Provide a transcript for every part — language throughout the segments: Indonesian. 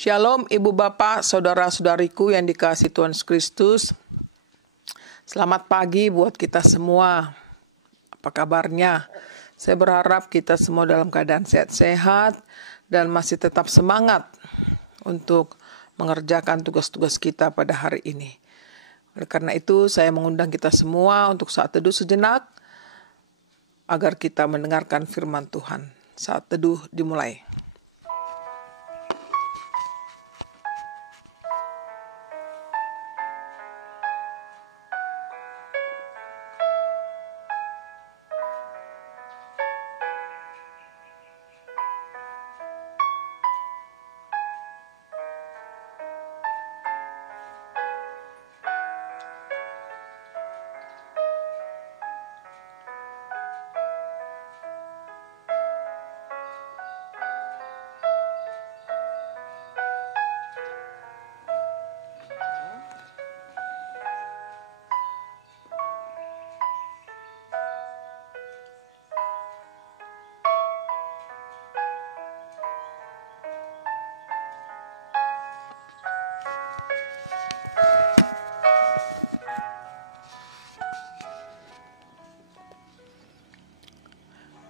Shalom Ibu Bapak, Saudara-saudariku yang dikasihi Tuhan Yesus Kristus. Selamat pagi buat kita semua. Apa kabarnya? Saya berharap kita semua dalam keadaan sehat-sehat dan masih tetap semangat untuk mengerjakan tugas-tugas kita pada hari ini. Oleh karena itu, saya mengundang kita semua untuk saat teduh sejenak agar kita mendengarkan firman Tuhan. Saat teduh dimulai.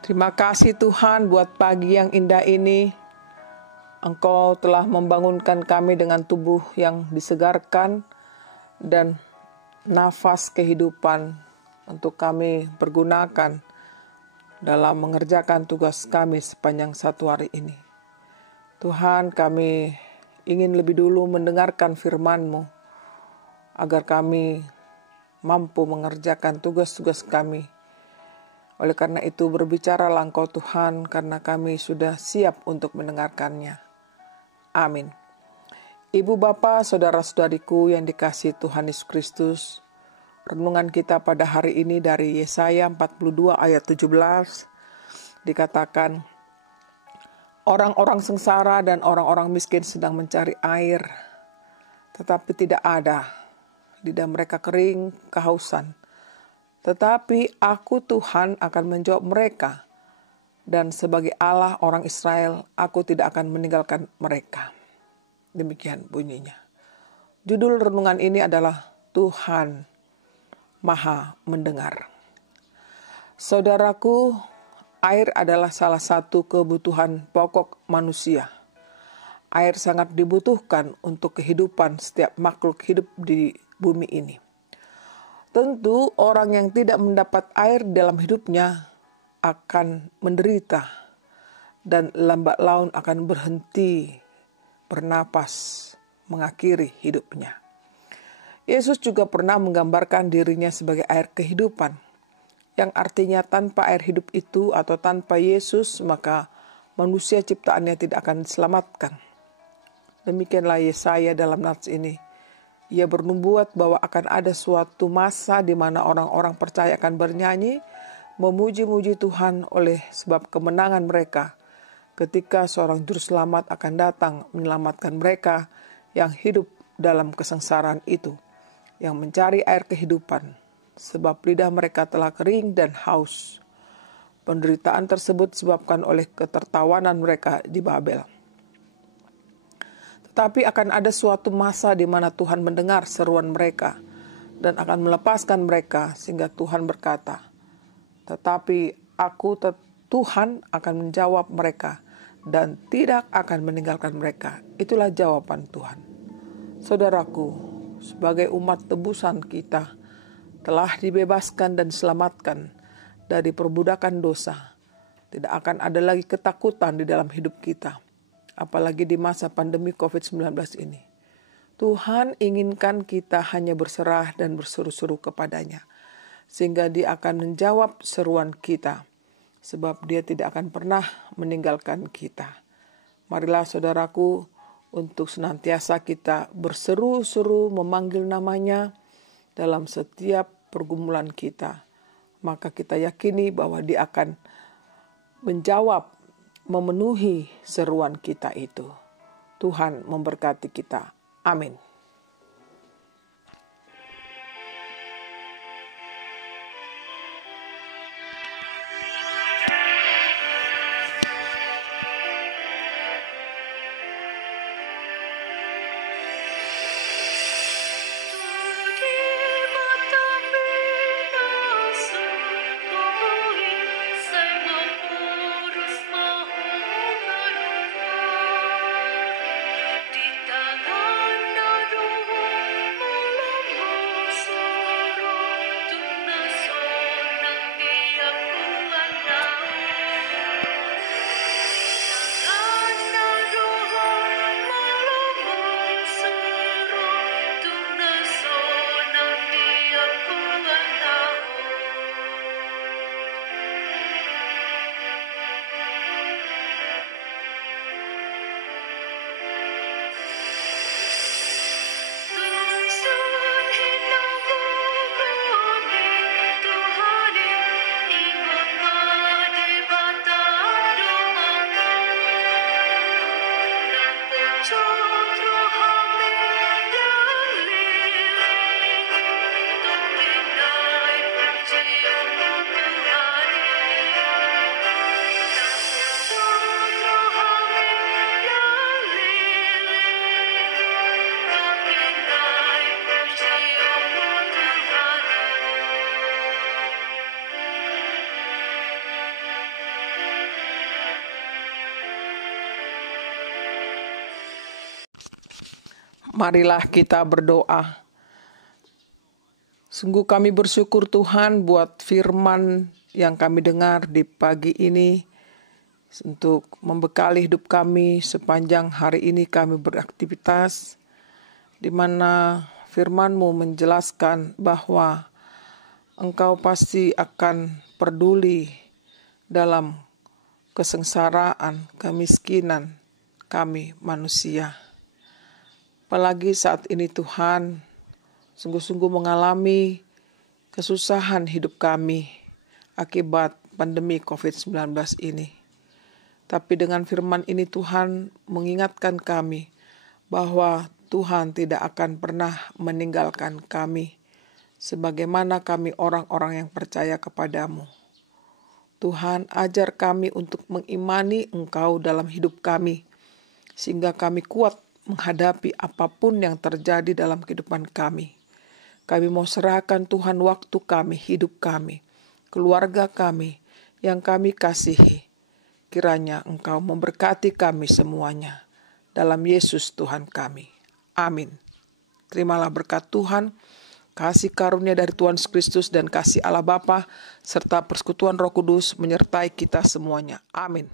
Terima kasih Tuhan buat pagi yang indah ini. Engkau telah membangunkan kami dengan tubuh yang disegarkan dan nafas kehidupan untuk kami pergunakan dalam mengerjakan tugas kami sepanjang satu hari ini. Tuhan, kami ingin lebih dulu mendengarkan firman-Mu agar kami mampu mengerjakan tugas-tugas kami. Oleh karena itu berbicaralah Engkau Tuhan, karena kami sudah siap untuk mendengarkannya. Amin. Ibu Bapa, saudara-saudariku yang dikasihi Tuhan Yesus Kristus, renungan kita pada hari ini dari Yesaya 42 ayat 17, dikatakan, orang-orang sengsara dan orang-orang miskin sedang mencari air, tetapi tidak ada. Lidah mereka kering, kehausan. Tetapi aku Tuhan akan menjawab mereka, dan sebagai Allah orang Israel, aku tidak akan meninggalkan mereka. Demikian bunyinya. Judul renungan ini adalah Tuhan Maha Mendengar. Saudaraku, air adalah salah satu kebutuhan pokok manusia. Air sangat dibutuhkan untuk kehidupan setiap makhluk hidup di bumi ini. Tentu orang yang tidak mendapat air dalam hidupnya akan menderita dan lambat laun akan berhenti bernapas mengakhiri hidupnya. Yesus juga pernah menggambarkan dirinya sebagai air kehidupan, yang artinya tanpa air hidup itu atau tanpa Yesus maka manusia ciptaannya tidak akan diselamatkan. Demikianlah Yesaya dalam nats ini. Ia bernubuat bahwa akan ada suatu masa di mana orang-orang percaya akan bernyanyi, memuji-muji Tuhan oleh sebab kemenangan mereka, ketika seorang juru selamat akan datang menyelamatkan mereka yang hidup dalam kesengsaraan itu, yang mencari air kehidupan, sebab lidah mereka telah kering dan haus. Penderitaan tersebut disebabkan oleh ketertawanan mereka di Babel. Tetapi akan ada suatu masa di mana Tuhan mendengar seruan mereka dan akan melepaskan mereka, sehingga Tuhan berkata, tetapi aku Tuhan akan menjawab mereka dan tidak akan meninggalkan mereka. Itulah jawaban Tuhan. Saudaraku, sebagai umat tebusan kita telah dibebaskan dan diselamatkan dari perbudakan dosa. Tidak akan ada lagi ketakutan di dalam hidup kita. Apalagi di masa pandemi COVID-19 ini. Tuhan inginkan kita hanya berserah dan berseru-seru kepadanya, sehingga Dia akan menjawab seruan kita, sebab Dia tidak akan pernah meninggalkan kita. Marilah saudaraku, untuk senantiasa kita berseru-seru memanggil namanya dalam setiap pergumulan kita. Maka kita yakini bahwa Dia akan menjawab, memenuhi seruan kita itu. Tuhan memberkati kita. Amin. Marilah kita berdoa. Sungguh kami bersyukur Tuhan buat firman yang kami dengar di pagi ini untuk membekali hidup kami sepanjang hari ini kami beraktivitas, di mana firman-Mu menjelaskan bahwa Engkau pasti akan peduli dalam kesengsaraan, kemiskinan kami manusia. Apalagi saat ini Tuhan sungguh-sungguh mengalami kesusahan hidup kami akibat pandemi COVID-19 ini. Tapi dengan firman ini Tuhan mengingatkan kami bahwa Tuhan tidak akan pernah meninggalkan kami sebagaimana kami orang-orang yang percaya kepadamu. Tuhan, ajar kami untuk mengimani Engkau dalam hidup kami sehingga kami kuat menghadapi apapun yang terjadi dalam kehidupan kami. Kami mau serahkan Tuhan waktu kami, hidup kami, keluarga kami yang kami kasihi. Kiranya Engkau memberkati kami semuanya. Dalam Yesus Tuhan kami. Amin. Terimalah berkat Tuhan, kasih karunia dari Tuhan Yesus Kristus dan kasih Allah Bapa serta persekutuan Roh Kudus menyertai kita semuanya. Amin.